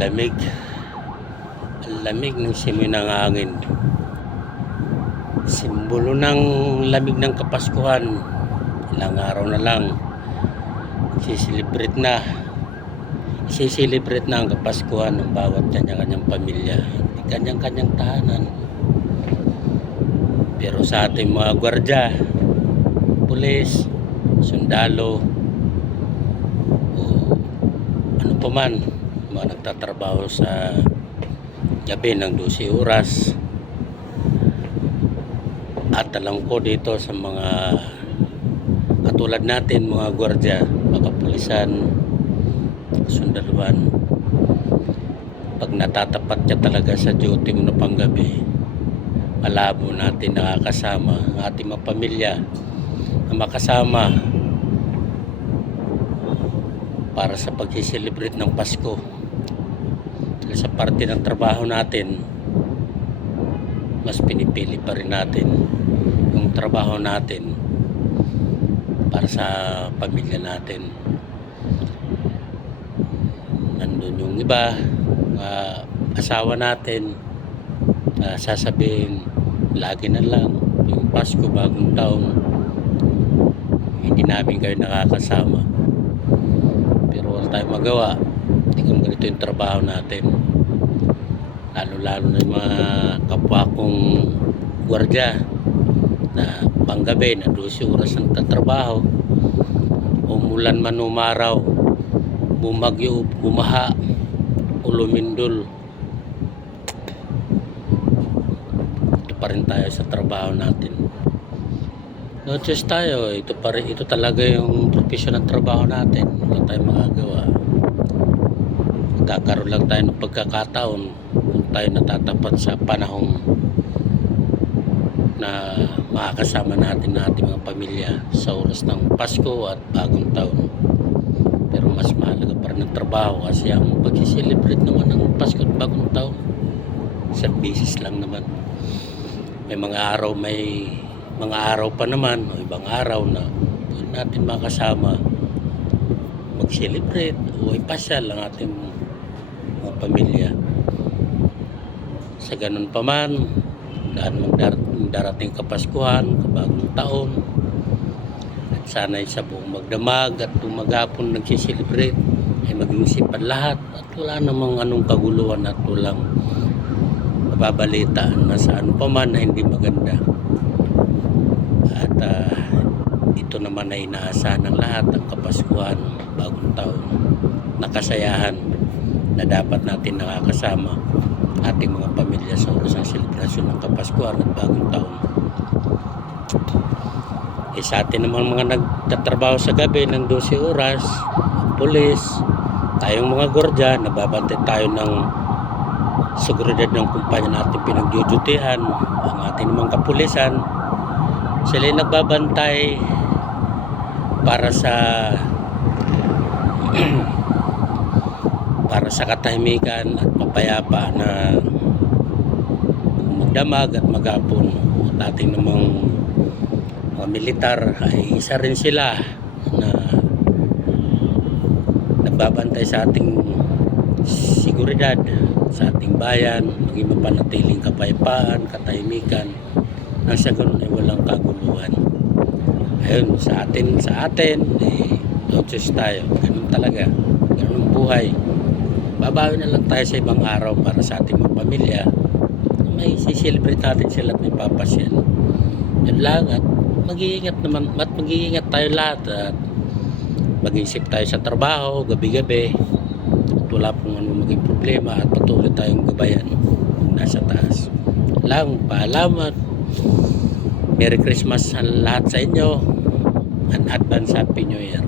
Lamig. Ang lamig ng simoy ng hangin. Simbolo ng lamig ng Kapaskuhan. Ilang araw na lang. Sisilibrate na ang Kapaskuhan ng bawat kanya-kanyang pamilya. Kanyang-kanyang tahanan. Pero sa ating mga gwardya, pulis, sundalo, o ano pa man, mga nagtatrabaho sa gabi ng 12 oras, at alam ko dito sa mga katulad natin, mga gwardya, mga kapulisan, sundaluhan, pag natatapat ka talaga sa duty mo na panggabi, malabo natin nakakasama ang ating mga pamilya na makasama para sa pag-celebrate ng Pasko. Dahil sa parte ng trabaho natin, mas pinipili pa rin natin yung trabaho natin para sa pamilya natin. Nandun yung iba, asawa natin, sasabihin lagi na lang yung Pasko, bagong taon, hindi namin kayo nakakasama. Pero wala tayong magawa, hindi kung ganito yung trabaho natin. Lalo na yung mga kapwa kong gwardya na panggabi na 12 oras ang tatrabaho, umulan man umaraw, bumagyo, bumaha, ulumindol, ito pa rin tayo sa trabaho natin. No choice tayo, ito talaga yung profession ng trabaho natin. Wala tayong magagawa. Magkakaroon lang tayo ng pagkakataon kung tayo natatapat sa panahong na makakasama natin na ating mga pamilya sa oras ng Pasko at bagong taon. Pero mas mahalaga pa rin ang trabaho kasi ang pag-celebrate naman ng Pasko at bagong taon, isang beses lang naman. May mga araw pa naman o ibang araw na pwede natin makasama, mag-celebrate o ipasyal ang ating mga pamilya. Sa ganun pa man, darating Kapaskuhan, kabagong taon, at sana'y sa buong magdamag at maghapon nagsiselebrate ay maging sipan lahat at wala namang anong kaguluhan at walang mababalitaan na sa ano pa man na hindi maganda. At ito naman ay inaasahan ng lahat, ang Kapaskuhan, bagong taon, nakasayahan na dapat natin nakakasama ating mga pamilya sa oras ng selebrasyon ng Kapaskuhan at bagong taon. Sa atin naman mga nagtatrabaho sa gabi ng 12 oras, pulis, tayong mga gwardya, nababantay tayo ng seguridad ng kumpanya natin pinagdudutihan, ang ating mga kapulisan, sila ay nagbabantay para sa katahimikan at mapayapa na magdamag at maghapon. At ating namang mga militar ay isa rin sila na nagbabantay sa ating seguridad sa ating bayan, maging mapanatiling kapayapaan, katahimikan, nang sa ganun ay walang kaguluhan. Ayun, sa atin don't choose tayo. Ganun talaga, ganun buhay. Babawi na lang tayo sa ibang araw para sa ating mga pamilya. May siselebrate natin sila at may papasyal. Yan lang, at mag-iingat tayo lahat at mag-isip tayo sa trabaho gabi-gabi at wala pong maging problema at patuloy tayong gabayan nasa taas. Lang, paalamat. Merry Christmas sa lahat sa inyo and advance Happy New Year.